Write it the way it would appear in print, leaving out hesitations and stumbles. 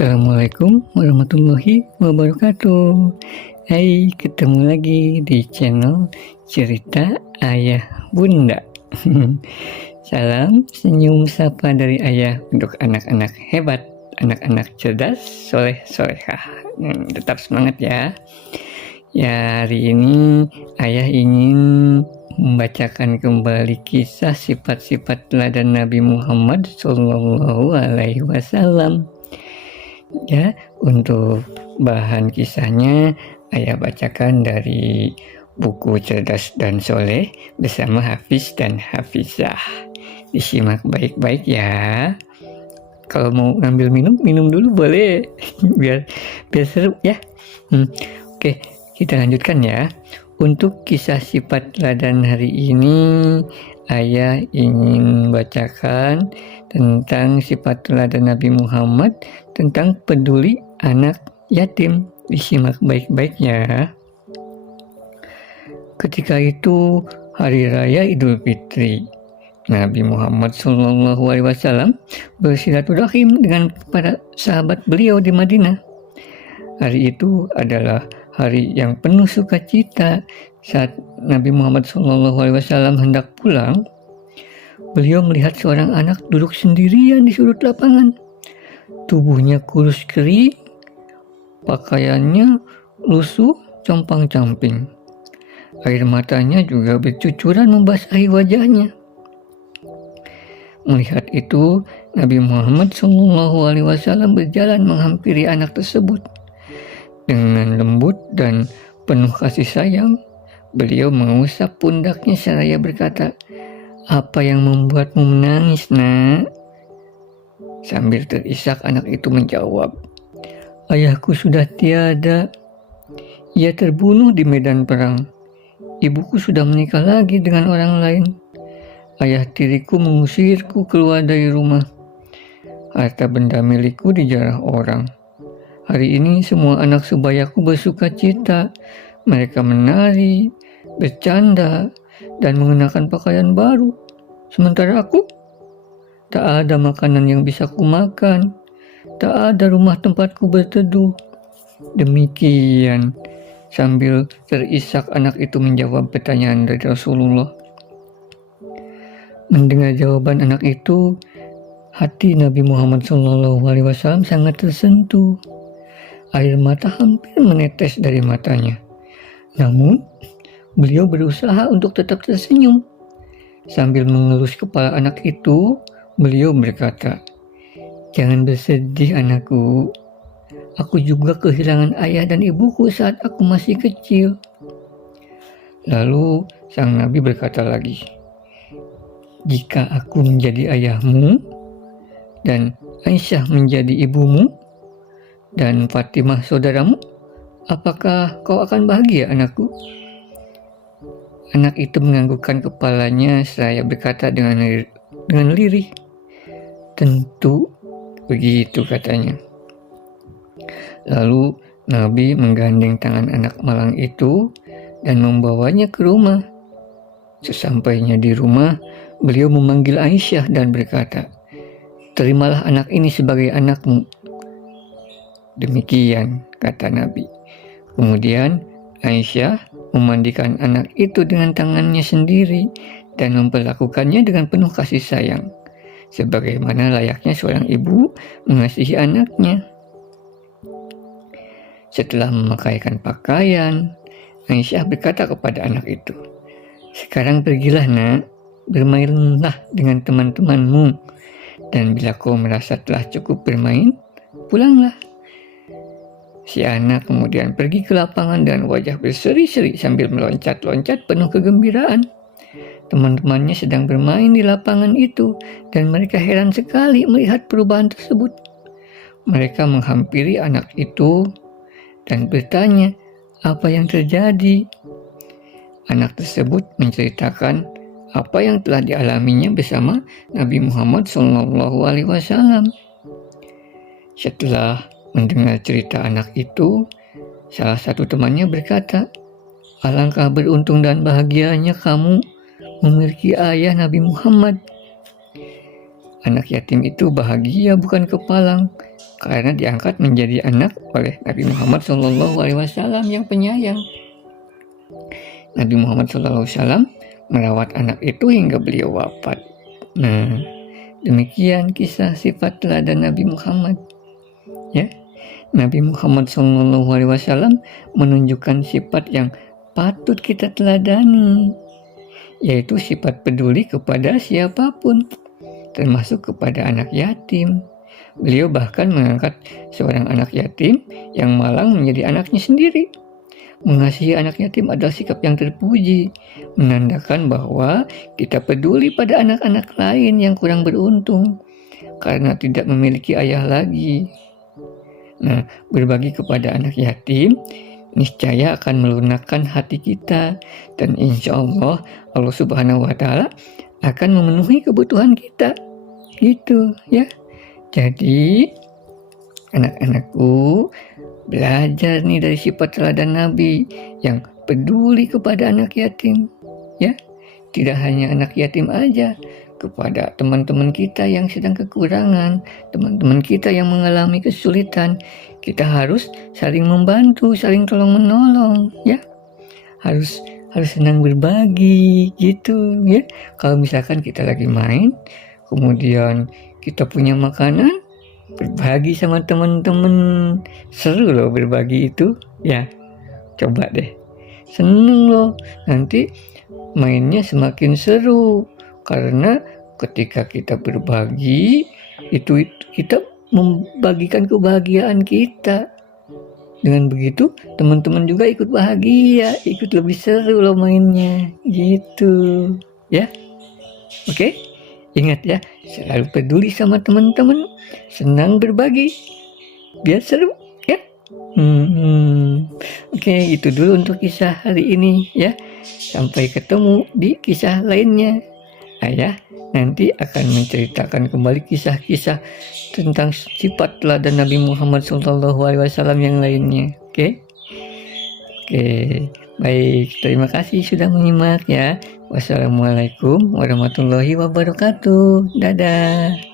Assalamualaikum warahmatullahi wabarakatuh. Hai, ketemu lagi di channel Cerita Ayah Bunda. Salam senyum sapa dari ayah untuk anak-anak hebat, anak-anak cerdas, soleh solehah. Tetap semangat ya. Ya, hari ini ayah ingin membacakan kembali kisah sifat-sifat teladan Nabi Muhammad Shallallahu Alaihi Wasallam. Ya, untuk bahan kisahnya ayah bacakan dari buku Cerdas dan Soleh bersama Hafiz dan Hafizah. Disimak baik-baik ya. Kalau mau ngambil minum dulu boleh. biar seru ya. Oke, kita lanjutkan ya. Untuk kisah sifat teladan hari ini, ayah ingin bacakan tentang sifat teladan Nabi Muhammad tentang peduli anak yatim. Disimak baik-baik ya. Ketika itu hari raya Idul Fitri, Nabi Muhammad SAW bersilaturahim dengan para sahabat beliau di Madinah. Hari itu adalah hari yang penuh sukacita. Saat Nabi Muhammad SAW hendak pulang, beliau melihat seorang anak duduk sendirian di sudut lapangan. Tubuhnya kurus kering, pakaiannya lusuh compang-camping. Air matanya juga bercucuran membasahi wajahnya. Melihat itu, Nabi Muhammad SAW berjalan menghampiri anak tersebut. Dengan lembut dan penuh kasih sayang, beliau mengusap pundaknya seraya berkata, "Apa yang membuatmu menangis, nak?" Sambil terisak anak itu menjawab, "Ayahku sudah tiada. Ia terbunuh di medan perang. Ibuku sudah menikah lagi dengan orang lain. Ayah tiriku mengusirku keluar dari rumah. Harta benda milikku dijarah orang. Hari ini semua anak sebayaku bersuka cita. Mereka menari, bercanda, dan mengenakan pakaian baru. Sementara aku, tak ada makanan yang bisa kumakan. Tak ada rumah tempatku berteduh." Demikian, sambil terisak anak itu menjawab pertanyaan dari Rasulullah. Mendengar jawaban anak itu, hati Nabi Muhammad SAW sangat tersentuh. Air mata hampir menetes dari matanya. Namun, beliau berusaha untuk tetap tersenyum. Sambil mengelus kepala anak itu, beliau berkata, "Jangan bersedih anakku. Aku juga kehilangan ayah dan ibuku saat aku masih kecil." Lalu sang Nabi berkata lagi, "Jika aku menjadi ayahmu, dan Aisyah menjadi ibumu, dan Fatimah saudaramu, apakah kau akan bahagia anakku?" Anak itu menganggukkan kepalanya seraya berkata dengan lirih, "Tentu begitu," katanya. Lalu Nabi menggandeng tangan anak malang itu dan membawanya ke rumah. Sesampainya di rumah, beliau memanggil Aisyah dan berkata, "Terimalah anak ini sebagai anakmu." Demikian kata Nabi. Kemudian Aisyah memandikan anak itu dengan tangannya sendiri dan memperlakukannya dengan penuh kasih sayang, sebagaimana layaknya seorang ibu mengasihi anaknya. Setelah memakaikan pakaian, Aisyah berkata kepada anak itu, "Sekarang pergilah nak, bermainlah dengan teman-temanmu, dan bila kau merasa telah cukup bermain, pulanglah." Si anak kemudian pergi ke lapangan dengan wajah berseri-seri sambil meloncat-loncat penuh kegembiraan. Teman-temannya sedang bermain di lapangan itu dan mereka heran sekali melihat perubahan tersebut. Mereka menghampiri anak itu dan bertanya apa yang terjadi. Anak tersebut menceritakan apa yang telah dialaminya bersama Nabi Muhammad SAW. Setelah mendengar cerita anak itu, salah satu temannya berkata, "Alangkah beruntung dan bahagianya kamu memiliki ayah Nabi Muhammad." anak yatim itu bahagia bukan kepalang, karena diangkat menjadi anak oleh Nabi Muhammad SAW yang penyayang. Nabi Muhammad SAW merawat anak itu hingga beliau wafat. Nah, demikian kisah sifat teladan Nabi Muhammad. Ya, Nabi Muhammad SAW menunjukkan sifat yang patut kita teladani, yaitu sifat peduli kepada siapapun, termasuk kepada anak yatim. Beliau bahkan mengangkat seorang anak yatim yang malang menjadi anaknya sendiri. Mengasihi anak yatim adalah sikap yang terpuji, menandakan bahwa kita peduli pada anak-anak lain yang kurang beruntung karena tidak memiliki ayah lagi. Nah, berbagi kepada anak yatim niscaya akan melunakkan hati kita, dan insya Allah Allah Subhanahu wa Ta'ala akan memenuhi kebutuhan kita. Gitu ya. Jadi anak-anakku, belajar nih dari sifat teladan Nabi yang peduli kepada anak yatim, ya. Tidak hanya anak yatim aja, kepada teman-teman kita yang sedang kekurangan, teman-teman kita yang mengalami kesulitan, kita harus saling membantu, saling tolong-menolong, ya. Harus senang berbagi gitu, ya. Kalau misalkan kita lagi main, kemudian kita punya makanan, berbagi sama teman-teman, seru loh berbagi itu, ya. Coba deh, seneng loh, nanti mainnya semakin seru, karena ketika kita berbagi, itu kita membagikan kebahagiaan kita. Dengan begitu, teman-teman juga ikut bahagia, ikut lebih seru loh mainnya, gitu, ya. Oke? Ingat ya, selalu peduli sama teman-teman, senang berbagi, biar seru ya. Oke, itu dulu untuk kisah hari ini ya. Sampai ketemu di kisah lainnya. Ayah nanti akan menceritakan kembali kisah-kisah tentang sifat teladan Nabi Muhammad SAW yang lainnya. Oke, baik. Terima kasih sudah menyimak ya. Wassalamualaikum warahmatullahi wabarakatuh. Dadah.